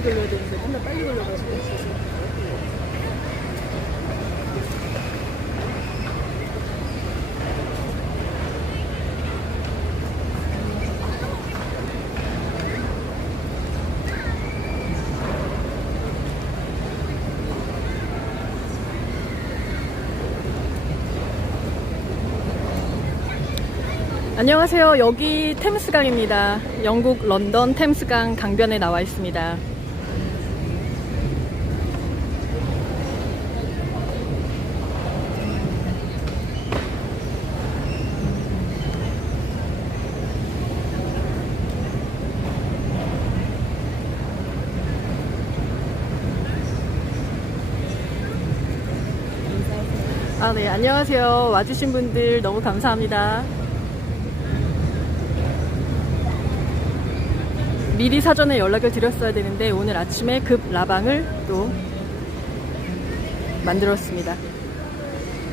느리게 돌려야 되는데 맨날 빨리 돌려가지고 안녕하세요. 여기 템스강입니다. 영국 런던 템스강 강변에 나와 있습니다. 아, 네. 안녕하세요. 와주신 분들 너무 감사합니다. 미리 사전에 연락을 드렸어야 되는데 오늘 아침에 급 라방을 또 만들었습니다.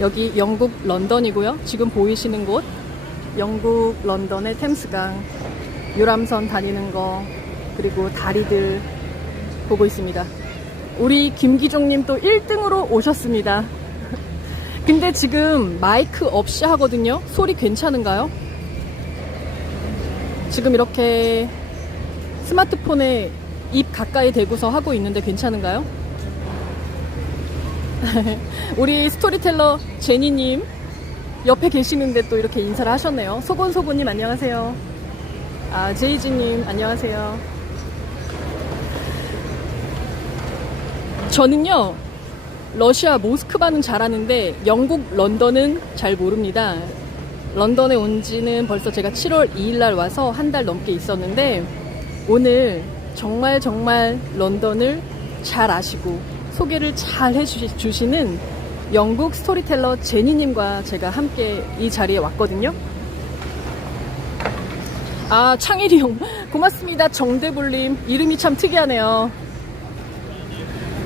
여기 영국 런던이고요. 지금 보이시는 곳 영국 런던의 템스강 유람선 다니는 거 그리고 다리들 보고 있습니다. 우리 김기종님 또 1등으로 오셨습니다. 근데 지금 마이크 없이 하거든요. 소리 괜찮은가요? 지금 이렇게 스마트폰에 입 가까이 대고서 하고 있는데 괜찮은가요? 우리 스토리텔러 제니님 옆에 계시는데 또 이렇게 인사를 하셨네요. 소곤소곤님 안녕하세요. 아 제이지님 안녕하세요. 저는요 러시아 모스크바는 잘 아는데 영국 런던은 잘 모릅니다. 런던에 온 지는 벌써 제가 7월 2일 날 와서 한 달 넘게 있었는데 오늘 정말 정말 런던을 잘 아시고 소개를 잘 해주시는 영국 스토리텔러 제니님과 제가 함께 이 자리에 왔거든요. 아, 창일이 형. 고맙습니다. 정대불님. 이름이 참 특이하네요.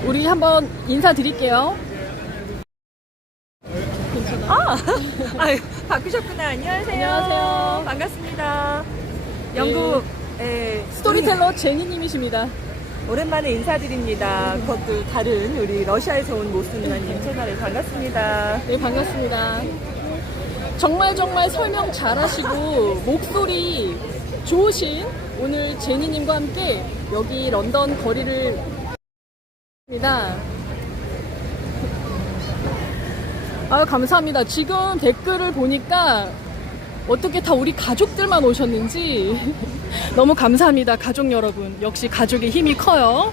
우리 한번 인사드릴게요. 아, 아유, 바꾸셨구나. 안녕하세요. 안녕하세요. 반갑습니다. 영국 예, 스토리텔러 제니님이십니다. 오랜만에 인사드립니다. 그것도 다른 우리 러시아에서 온 모스 누나님 채널에 반갑습니다. 네, 반갑습니다. 정말 정말 설명 잘하시고 목소리 좋으신 오늘 제니님과 함께 여기 런던 거리를 입니다. 아 감사합니다. 지금 댓글을 보니까 어떻게 다 우리 가족들만 오셨는지 너무 감사합니다. 가족 여러분. 역시 가족의 힘이 커요.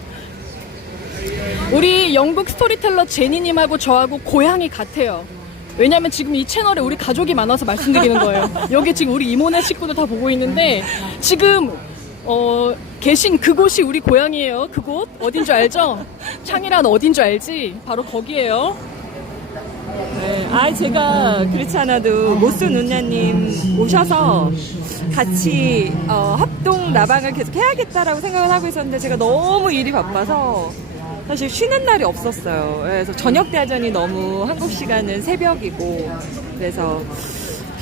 우리 영국 스토리텔러 제니님하고 저하고 고향이 같아요. 왜냐면 지금 이 채널에 우리 가족이 많아서 말씀드리는 거예요. 여기 지금 우리 이모네 식구들 다 보고 있는데 지금 어, 계신 그곳이 우리 고향이에요. 그곳 어딘 줄 알죠? 창이란 어딘 줄 알지? 바로 거기에요. 네, 아, 제가 그렇지 않아도 모스 누나님 오셔서 같이 어, 합동 라방을 계속 해야겠다라고 생각을 하고 있었는데 제가 너무 일이 바빠서 사실 쉬는 날이 없었어요. 그래서 저녁 대전이 너무 한국 시간은 새벽이고 그래서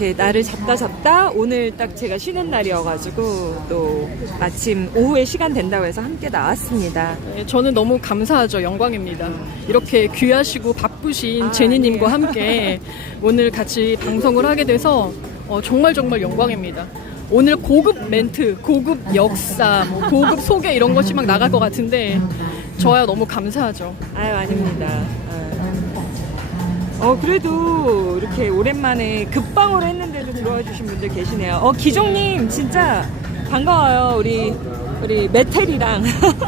이렇게 날을 잡다 잡다 오늘 딱 제가 쉬는 날이어가지고 또 마침 오후에 시간 된다고 해서 함께 나왔습니다. 네, 저는 너무 감사하죠. 영광입니다. 이렇게 귀하시고 바쁘신 아, 제니님과 네. 함께 오늘 같이 방송을 하게 돼서 어, 정말 정말 영광입니다. 오늘 고급 멘트, 고급 역사, 뭐 고급 소개 이런 것이 막 나갈 것 같은데 저야 너무 감사하죠. 아유 아닙니다. 어 그래도 이렇게 오랜만에 급방으로 했는데도 들어와 주신 분들 계시네요. 어 기종님 진짜 반가워요. 우리 우리 메텔이랑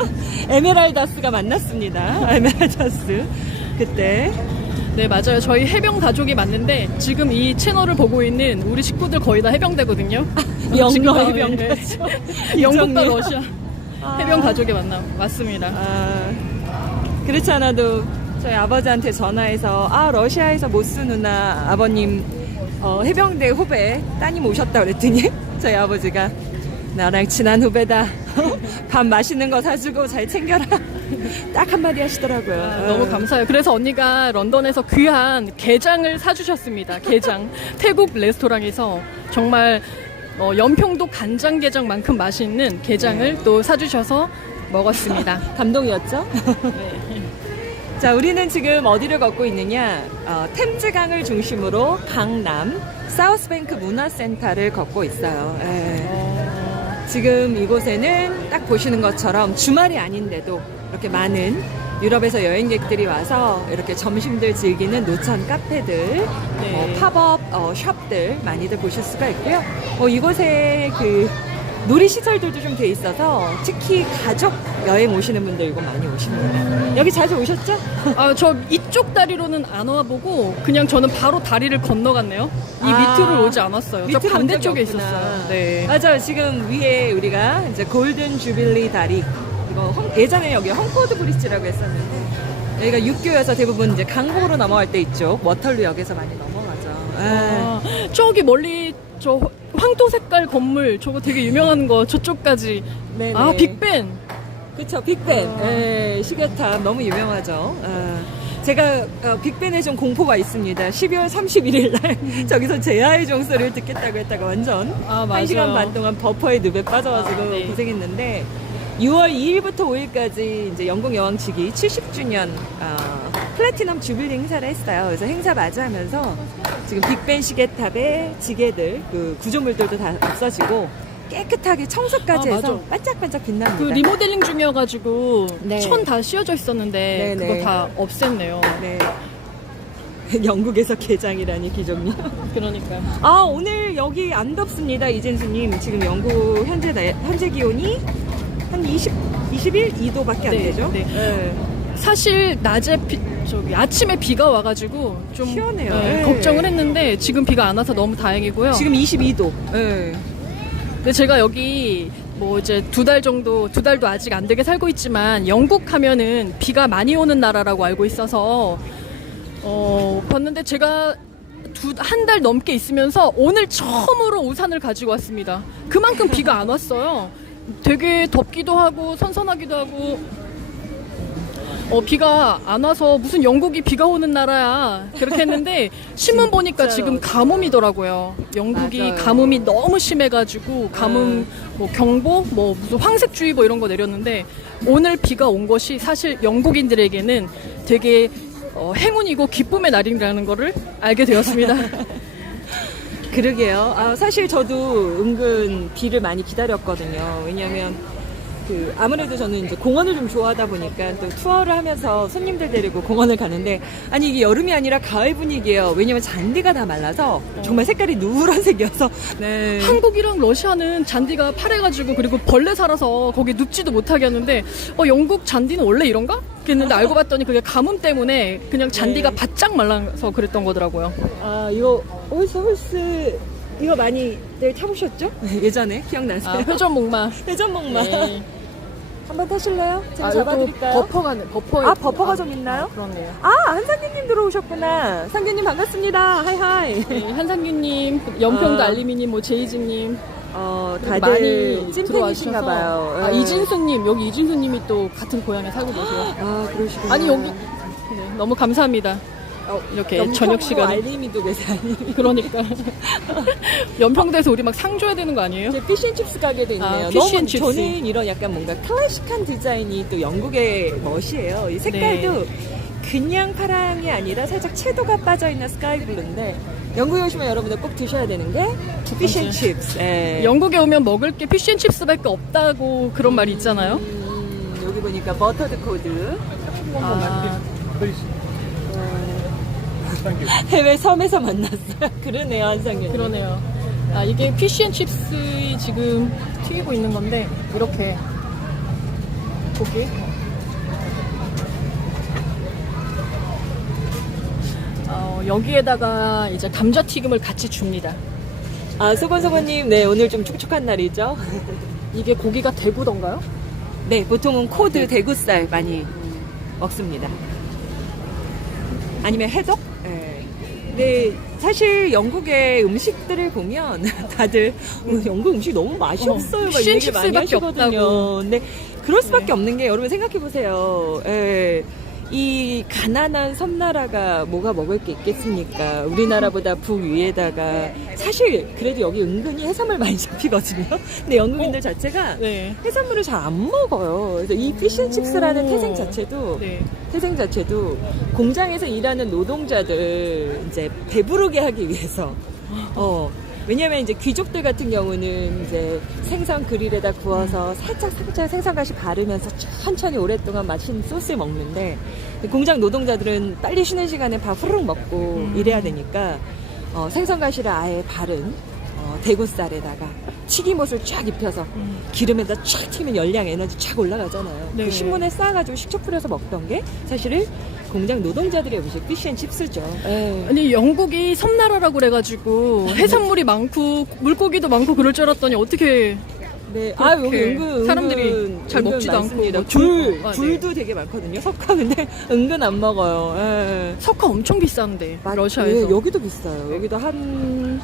에메랄다스가 만났습니다. 에메랄다스 그때 네, 맞아요. 저희 해병 가족이 맞는데 지금 이 채널을 보고 있는 우리 식구들 거의 다 해병대거든요. 영러 지금 해병 네, 가족. 영국과. 러시아 해병 가족의 만남 맞습니다. 아, 그렇지 않아도 저희 아버지한테 전화해서 아 러시아에서 모스 누나 아버님 어, 해병대 후배 따님 오셨다 그랬더니 저희 아버지가 나랑 친한 후배다 밥 맛있는 거 사주고 잘 챙겨라 딱 한마디 하시더라고요 아, 너무 감사해요. 그래서 언니가 런던에서 귀한 게장을 사주셨습니다. 게장. 태국 레스토랑에서 정말 어, 연평도 간장게장만큼 맛있는 게장을 또 사주셔서 먹었습니다. 감동이었죠? 네. 자, 우리는 지금 어디를 걷고 있느냐? 어, 템즈강을 중심으로 강남 사우스뱅크 문화센터를 걷고 있어요. 예. 지금 이곳에는 딱 보시는 것처럼 주말이 아닌데도 이렇게 많은 유럽에서 여행객들이 와서 이렇게 점심들 즐기는 노천 카페들, 어, 팝업 어, 숍들 많이들 보실 수가 있고요. 어, 이곳에 그 놀이 시설들도 좀 돼 있어서 특히 가족 여행 오시는 분들 이거 많이 오십니다. 여기 자주 오셨죠? 아, 저 이쪽 다리로는 안 와보고 그냥 저는 바로 다리를 건너갔네요. 이 아, 밑으로 오지 않았어요. 저 밑으로 온 적이 반대쪽에 없구나. 있었어요. 네. 맞아요. 지금 위에 우리가 이제 골든 주빌리 다리 이거 헝- 예전에 여기 헝코드 브릿지라고 했었는데 여기가 육교여서 대부분 이제 강북으로 넘어갈 때 이쪽 워털루역에서 많이 넘어가죠. 예. 아, 저기 멀리 저 황토 색깔 건물 저거 되게 유명한 거 저쪽까지. 네네. 아, 빅벤. 그쵸 빅벤 아. 예, 시계탑 너무 유명하죠. 아, 제가 어, 빅벤에 좀 공포가 있습니다. 12월 31일 날 저기서 제아의 종소리를 듣겠다고 했다가 완전 아, 한 시간 반 동안 버퍼의 늪에 빠져가지고 아, 네. 고생했는데 6월 2일부터 5일까지 이제 영국 여왕 측이 70주년 어, 플래티넘 주빌리 행사를 했어요. 그래서 행사 맞이하면서 지금 빅벤 시계탑의 지게들 그 구조물들도 다 없어지고 깨끗하게 청소까지 아, 해서 맞아. 반짝반짝 빛납니다. 그 리모델링 중이어가지고 네. 천 다 씌워져 있었는데 네네. 그거 다 없앴네요. 네. 영국에서 개장이라니 기종님. 그러니까. 아 오늘 여기 안 덥습니다 이진수님. 지금 영국 현재 나- 현재 기온이 한 20, 21, 2도밖에 안 네, 되죠. 네. 사실 낮에 비, 저기 아침에 비가 와가지고 좀 시원해요. 네, 네. 걱정을 했는데 지금 비가 안 와서 너무 다행이고요. 지금 22도. 네. 근데 제가 여기 뭐 이제 두 달 정도 두 달도 아직 안 되게 살고 있지만 영국 하면은 비가 많이 오는 나라라고 알고 있어서 어 봤는데 제가 두 한 달 넘게 있으면서 오늘 처음으로 우산을 가지고 왔습니다. 그만큼 비가 안 왔어요. 되게 덥기도 하고 선선하기도 하고 어, 비가 안 와서 무슨 영국이 비가 오는 나라야. 그렇게 했는데 신문 보니까. 지금 가뭄이더라고요. 영국이 맞아요. 가뭄이 너무 심해가지고 가뭄 음. 뭐 경보 뭐 무슨 황색주의보 이런 거 내렸는데 오늘 비가 온 것이 사실 영국인들에게는 되게 어, 행운이고 기쁨의 날이라는 거를 알게 되었습니다. 그러게요. 아, 사실 저도 은근 비를 많이 기다렸거든요. 왜냐면 그 아무래도 저는 이제 공원을 좀 좋아하다 보니까 또 투어를 하면서 손님들 데리고 공원을 가는데 아니 이게 여름이 아니라 가을 분위기예요. 왜냐면 잔디가 다 말라서 정말 색깔이 누런색이어서 네. 한국이랑 러시아는 잔디가 파래가지고 그리고 벌레 살아서 거기 눕지도 못하게 하는데 어 영국 잔디는 원래 이런가? 그랬는데 알고 봤더니 그게 가뭄 때문에 그냥 잔디가 네. 바짝 말라서 그랬던 거더라고요. 아 이거 홀스 홀스 이거 많이들 타보셨죠? 예전에 기억나세요? 아, 회전 목마. 회전목마 네. 한번 타실래요? 제가 아, 잡아드릴까요? 버퍼가 버퍼. 아, 버퍼가 좀 있나요? 그렇네요. 아, 한상규님 들어오셨구나. 상규님 반갑습니다. 하이하이. 네, 한상규님, 연평도 아. 알리미님, 뭐 제이지님 어, 그리고 다들 많이 찐팬이신가 들어와주셔서. 봐요. 아, 예. 이진수님 여기 이진수님이 또 같은 고향에 살고 계세요. 아, 그러시구나. 아니 여기 네, 너무 감사합니다. 어, 이렇게 저녁 시간에 알림이도 계세요. 그러니까 연평도에서 우리 막 상 줘야 되는 거 아니에요? 제 피쉬앤칩스 가게도 있네요. 아, 너무 피쉬앤칩스. 저는 이런 약간 뭔가 클래식한 디자인이 또 영국의 멋이에요. 이 색깔도 네. 그냥 파랑이 아니라 살짝 채도가 빠져 있는 스카이 블루인데 영국에 오시면 여러분들 꼭 드셔야 되는 게 피쉬앤칩스. 예. 영국에 오면 먹을 게 피쉬앤칩스밖에 없다고 그런 말이 있잖아요. 음, 여기 보니까 버터드 코드. 아, 해외 섬에서 만났어요. 그러네요, 한상현. 그러네요. 아 이게 피쉬앤칩스 지금 튀기고 있는 건데 이렇게 고기. 어, 여기에다가 이제 감자 튀김을 같이 줍니다. 아, 소건소건님, 네, 오늘 좀 촉촉한 날이죠? 이게 고기가 대구던가요? 네, 보통은 코드 대구살 많이 먹습니다. 아니면 해적? 네. 네, 사실 영국의 음식들을 보면 다들 어, 영국 음식 너무 맛이 어, 없어요. 막 이런 얘기 많이 하시거든요. 근데 그럴 수밖에 없는 게 여러분 생각해 보세요. 예. 이 가난한 섬나라가 뭐가 먹을 게 있겠습니까? 우리나라보다 북위에다가 사실 그래도 여기 은근히 해산물 많이 잡히거든요. 근데 영국인들 자체가 네. 해산물을 잘 안 먹어요. 그래서 이 피쉬칩스라는 오. 태생 자체도 네. 태생 자체도 공장에서 일하는 노동자들 이제 배부르게 하기 위해서 어 왜냐면 이제 귀족들 같은 경우는 이제 생선 그릴에다 구워서 살짝 살짝 생선가시 바르면서 천천히 오랫동안 맛있는 소스 먹는데 공장 노동자들은 빨리 쉬는 시간에 밥 후루룩 먹고 이래야 되니까 어, 생선가시를 아예 바른 어, 대구살에다가 튀김옷을 쫙 입혀서 기름에다 쫙 튀면 열량 에너지 쫙 올라가잖아요. 네. 그 신문에 싸가지고 식초 뿌려서 먹던 게 사실은 공장 노동자들의 음식 피쉬앤칩스죠. 예. 아니 영국이 섬나라라고 그래가지고 해산물이 많고 물고기도 많고 그럴 줄 알았더니 어떻게 네. 아 여기 은근 사람들이 은근, 잘 은근 먹지도 않고 많습니다. 뭐줄 줄- 아, 네. 줄도 되게 많거든요. 석화 근데 은근 안 먹어요. 예. 석화 엄청 비싼데 맞- 러시아에서 예, 여기도 비싸요. 여기도 한,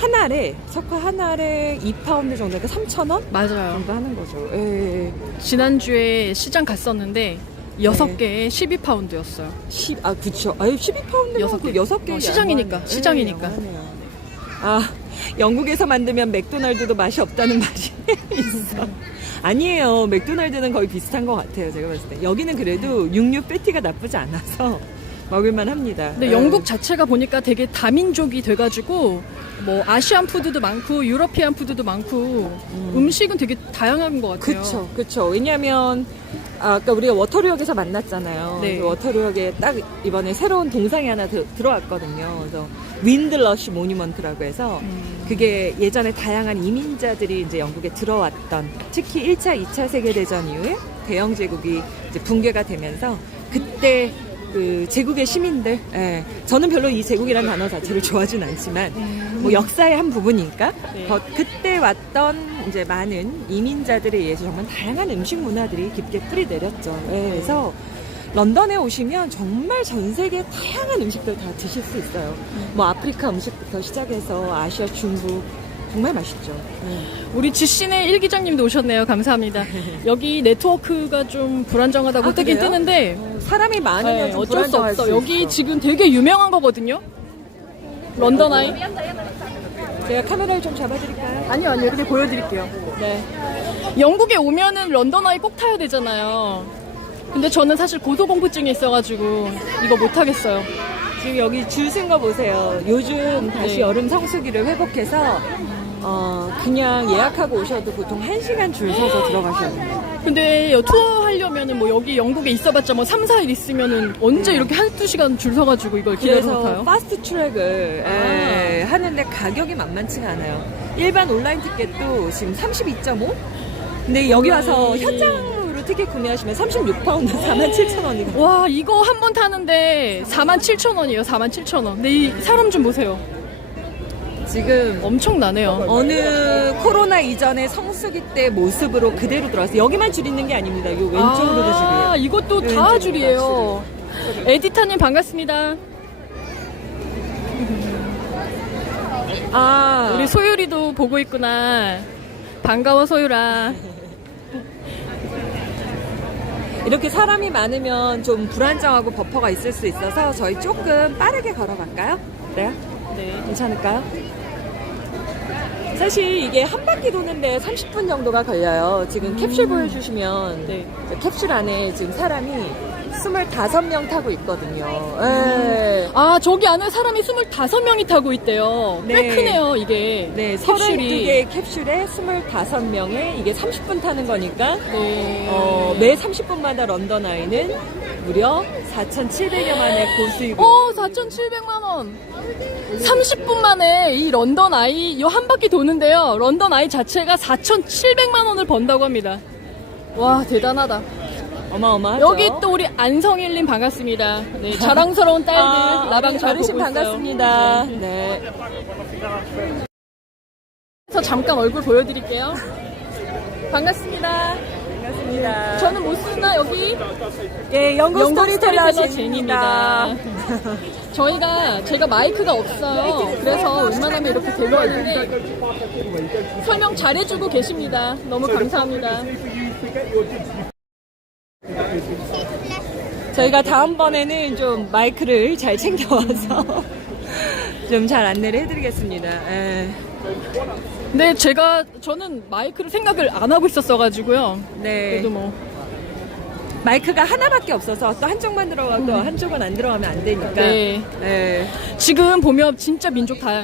한 알에, 석화 한 알에 2파운드 정도, 그러니까 3,000원? 맞아요. 정도 하는 거죠. 예, 예. 지난주에 시장 갔었는데 여섯 네. 개에 12파운드였어요. 10, 아, 그쵸. 아유, 12파운드면 여섯 개. 그 여섯 개. 어, 시장이니까. 시장이니까. 예, 양호하네요. 아, 영국에서 만들면 맥도날드도 맛이 없다는 말이 있어. 아니에요. 맥도날드는 거의 비슷한 것 같아요. 제가 봤을 때. 여기는 그래도 육류 패티가 나쁘지 않아서 먹을만 합니다. 근데 예. 영국 자체가 보니까 되게 다민족이 돼가지고 뭐 아시안 푸드도 많고 유러피안 푸드도 많고 음. 식은 되게 다양한 것 같아요. 그쵸, 그쵸. 왜냐면, 아, 아까 우리가 워터루역에서 만났잖아요. 네. 그 워터루역에 딱 이번에 새로운 동상이 하나 들, 들어왔거든요. 그래서 윈드러시 모니먼트라고 해서 음. 그게 예전에 다양한 이민자들이 이제 영국에 들어왔던 특히 1차, 2차 세계대전 이후에 대영 제국이 이제 붕괴가 되면서 그때 그 제국의 시민들, 예. 저는 별로 이 제국이라는 단어 자체를 좋아하진 않지만 뭐 역사의 한 부분이니까 네. 거- 그때 왔던 이제 많은 이민자들에 의해서 정말 다양한 음식 문화들이 깊게 뿌리 내렸죠. 예, 그래서 런던에 오시면 정말 전 세계 다양한 음식들 다 드실 수 있어요. 뭐 아프리카 음식부터 시작해서 아시아, 중국 정말 맛있죠. 예. 우리 지신의 일 기장님도 오셨네요. 감사합니다. 여기 네트워크가 좀 불안정하다고 아, 뜨긴 그래요? 뜨는데 사람이 많으면 네, 좀 어쩔 수 불안정할 없어. 수 여기 있어. 지금 되게 유명한 거거든요. 런던 아이? 제가 카메라를 좀 잡아드릴까요? 아니요, 아니요. 그냥 보여드릴게요. 네. 영국에 오면은 런던 아이 꼭 타야 되잖아요. 근데 저는 사실 고소공포증이 있어가지고 이거 못 하겠어요. 지금 여기 줄 쓴 거 보세요. 요즘 다시 네. 여름 성수기를 회복해서 어, 그냥 예약하고 오셔도 보통 1시간 줄 서서 들어가셔야 돼요. 근데 투어 하려면은 뭐 여기 영국에 있어봤자 뭐 3, 4일 있으면은 언제 이렇게 한두 시간 줄 서가지고 이걸 기다려서 그래서 타요? 파스트 트랙을 예, 하는데 가격이 만만치가 않아요. 일반 온라인 티켓도 지금 32.5? 근데 여기 와서 음. 현장으로 티켓 구매하시면 36파운드 47,000원이거든요. 와 이거 한 번 타는데 47,000 원이에요 47,000 원 근데 이 사람 좀 보세요 지금 엄청나네요 어느 코로나 이전의 성수기 때 모습으로 그대로 들어왔어요. 여기만 줄 있는 게 아닙니다. 이 왼쪽으로도 아, 줄이에요. 이것도 다 왼쪽으로 줄이에요 에디터님 반갑습니다 아, 우리 소율이도 보고 있구나 반가워 소율아 이렇게 사람이 많으면 좀 불안정하고 버퍼가 있을 수 있어서 저희 조금 빠르게 걸어갈까요? 그래요? 네. 괜찮을까요? 사실 이게 한 바퀴 도는데 30분 정도가 걸려요. 지금 캡슐 보여주시면 네. 저 캡슐 안에 지금 사람이 25명 타고 있거든요. 예. 아 저기 안에 사람이 25명이 타고 있대요 꽤 네. 크네요 이게 네, 캡슐이 32개의 캡슐에 25명에 이게 30분 타는 거니까 네. 어, 매 30분마다 런던 아이는 무려 4,700여만의 고수익을 어, 4,700만 원. 30분 만에 이 런던 아이 이 한 바퀴 도는데요. 런던 아이 자체가 4,700만 원을 번다고 합니다. 와, 대단하다. 어마어마하죠. 여기 또 우리 안성일님 반갑습니다. 네, 자랑스러운 딸들 아, 라방 잘 어르신 보고 있어요. 반갑습니다. 네. 그래서 잠깐 얼굴 보여드릴게요. 반갑습니다. 반갑습니다. 저는 모스나 여기 예, 영국 영국 스토리텔러 제니입니다. 저희가 제가 마이크가 없어요. 그래서 웬만하면 이렇게 들고 왔는데 설명 잘해주고 계십니다. 너무 감사합니다. 저희가 다음번에는 좀 마이크를 잘 챙겨와서 좀 잘 안내를 해드리겠습니다. 예. 근데 제가 저는 마이크를 생각을 안 하고 있었어가지고요. 네. 그래도 뭐 마이크가 하나밖에 없어서 또 한쪽만 들어가고 한쪽은 안 들어가면 안 되니까. 네. 네. 지금 보면 진짜 민족 다양.